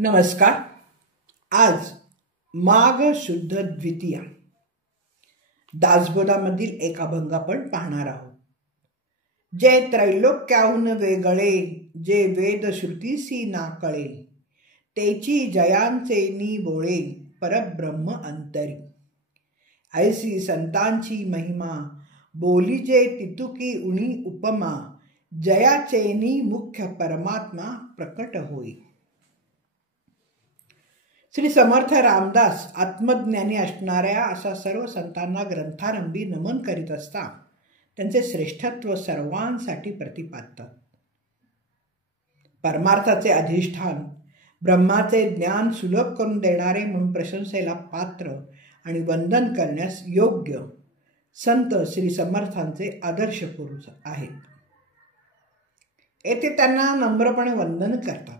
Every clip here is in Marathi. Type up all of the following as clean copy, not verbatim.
नमस्कार. आज माघ शुद्ध द्वितीया दासबोधामधील एक अभंग आपण पाहणार आहोत. जे त्रैलोक्याहून वेगळे, जे वेदश्रुतीसी ना कळे, तेची जयांचे नि बोळे, परब्रह्म अंतरी. ऐसी संतांची महिमा, बोली जे तितुकी उणी उपमा, जयाचे नि मुख्य परमात्मा प्रकट होई. श्री समर्थ रामदास आत्मज्ञानी असणाऱ्या अशा सर्व संतांना ग्रंथारंभी नमन करीत असता त्यांचे श्रेष्ठत्व सर्वांसाठी प्रतिपादतात. परमार्थाचे अधिष्ठान, ब्रह्माचे ज्ञान सुलभ करून देणारे म्हणून प्रशंसेला पात्र आणि वंदन करण्यास योग्य संत श्री समर्थांचे आदर्श पुरुष आहेत. येथे त्यांना नम्रपणे वंदन करतात.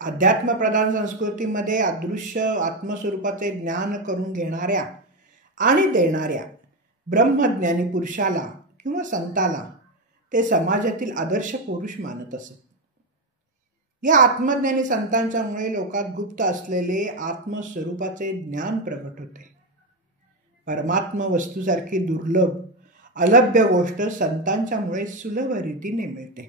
अध्यात्मप्रधान संस्कृतीमध्ये अदृश्य आत्मस्वरूपाचे ज्ञान करून घेणाऱ्या आणि देणाऱ्या ब्रह्मज्ञानी पुरुषाला किंवा संताला ते समाजातील आदर्श पुरुष मानत असत. या आत्मज्ञानी संतांच्यामुळे लोकात गुप्त असलेले आत्मस्वरूपाचे ज्ञान प्रगट होते. परमात्मा वस्तूसारखी दुर्लभ अलभ्य गोष्ट संतांच्यामुळे सुलभ रीतीने मिळते.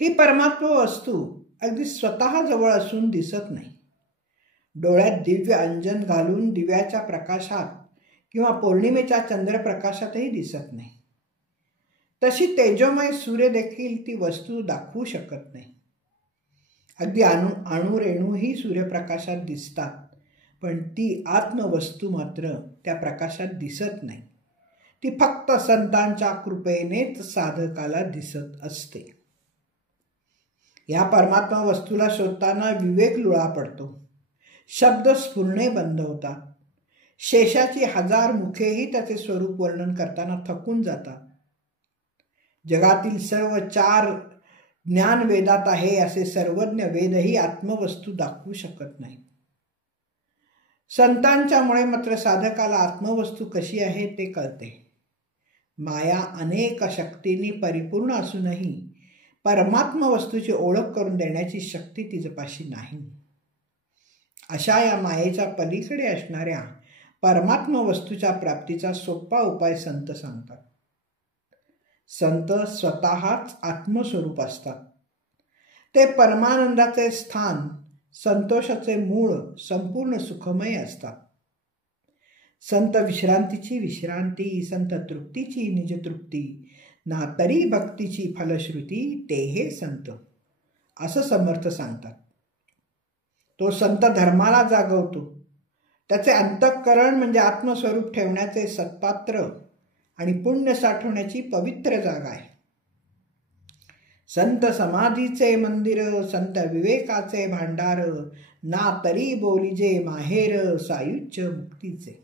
ही परमात्मा वस्तू अगदी स्वतः जवळ असून दिसत नाही. डोळ्यात दिव्य अंजन घालून दिव्याच्या प्रकाशात किंवा पौर्णिमेच्या चंद्रप्रकाशातही दिसत नाही. तशी तेजोमय सूर्य देखील ती वस्तू दाखवू शकत नाही. अगदी अणुरेणूही सूर्यप्रकाशात दिसतात, पण ती आत्मवस्तू मात्र त्या प्रकाशात दिसत नाही. ती फक्त संतांच्या कृपेनेच साधकाला दिसत असते. या परमात्मा वस्तूला शोधताना विवेक लुळा पडतो. शब्द स्फुरणे बंद होतात. शेषाची 1000 मुखेही त्याचे स्वरूप वर्णन करताना थकून जातात. जगातील सर्व 4 ज्ञान वेदात आहे असे सर्वज्ञ वेदही आत्मवस्तू दाखवू शकत नाही. संतांच्यामुळे मात्र साधकाला आत्मवस्तू कशी आहे ते कळते. माया अनेक शक्तींनी परिपूर्ण असूनही परमात्मा वस्तूची ओळख करून देण्याची शक्ती तिच्यापाशी नाही. अशा या मायेच्या पलीकडे असणाऱ्या परमात्मा वस्तूच्या प्राप्तीचा सोपा उपाय संत सांगतात. संत स्वतःच आत्मस्वरूप असतात. ते परमानंदाचे स्थान, संतोषाचे मूळ, संपूर्ण सुखमय असतात. संत विश्रांतीची विश्रांती, संत तृप्तीची निजतृप्ती, ना तरी भक्तीची फलश्रुती, ते हे संत, असं समर्थ सांगतात. तो संत धर्माला जागवतो. त्याचे अंतःकरण म्हणजे आत्मस्वरूप ठेवण्याचे सत्पात्र आणि पुण्य साठवण्याची पवित्र जागा आहे. संत समाधीचे मंदिर, संत विवेकाचे भांडार, ना तरी बोलिजे माहेर, सायुज्य मुक्तीचे.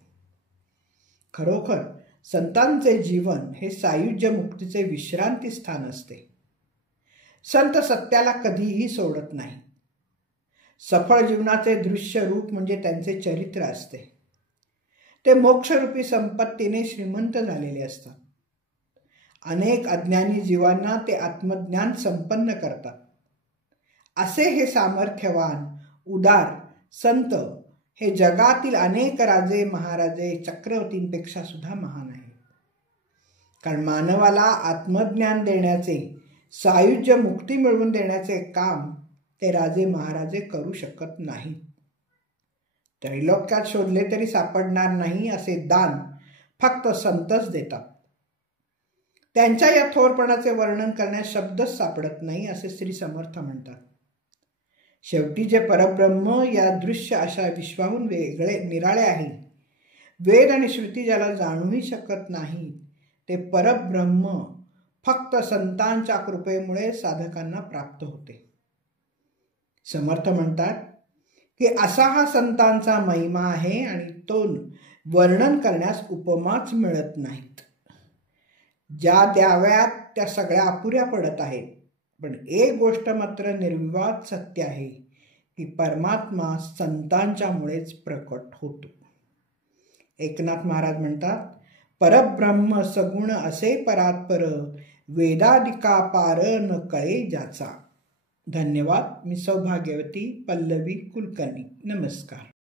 खरोखर संतांचे जीवन हे सायुज्य मुक्तीचे विश्रांती स्थान असते. संत सत्याला कधीही सोडत नाही. सफळ जीवनाचे दृश्य रूप म्हणजे त्यांचे चरित्र असते. ते मोक्षरूपी संपत्तीने श्रीमंत झालेले असतात. अनेक अज्ञानी जीवांना ते आत्मज्ञान संपन्न करतात. असे हे सामर्थ्यवान उदार संत हे जगातील अनेक राजे महाराजे चक्रवर्तींपेक्षा सुद्धा महान आहेत. कारण मानवाला आत्मज्ञान देण्याचे, सायुज्य मुक्ती मिळवून देण्याचे काम ते राजे महाराजे करू शकत नाहीत. त्रैलोक्यात शोधले तरी सापडणार नाही असे दान फक्त संतच देतात. त्यांच्या या थोरपणाचे वर्णन करण्यास शब्दच सापडत नाही असे श्री समर्थ म्हणतात. शेवटी जे परब्रह्म या दृश्य अशा विश्वाहून वेगळे निराळे आहे, वेद आणि श्रुती ज्याला जाणूही शकत नाही, ते परब्रह्म फक्त संतांच्या कृपेमुळे साधकांना प्राप्त होते. समर्थ म्हणतात की असा हा संतांचा महिमा आहे आणि तो वर्णन करण्यास उपमाच मिळत नाहीत. ज्या द्याव्यात त्या सगळ्या अपुऱ्या पडत आहेत. पण एक गोष्ट मात्र निर्विवाद सत्य आहे की परमात्मा संतांच्यामुळेच प्रकट होतो. एकनाथ महाराज म्हणतात, परब्रह्म सगुण असे परात्पर, वेदादिका पार न कळे ज्याचा. धन्यवाद. मी सौभाग्यवती पल्लवी कुलकर्णी. नमस्कार.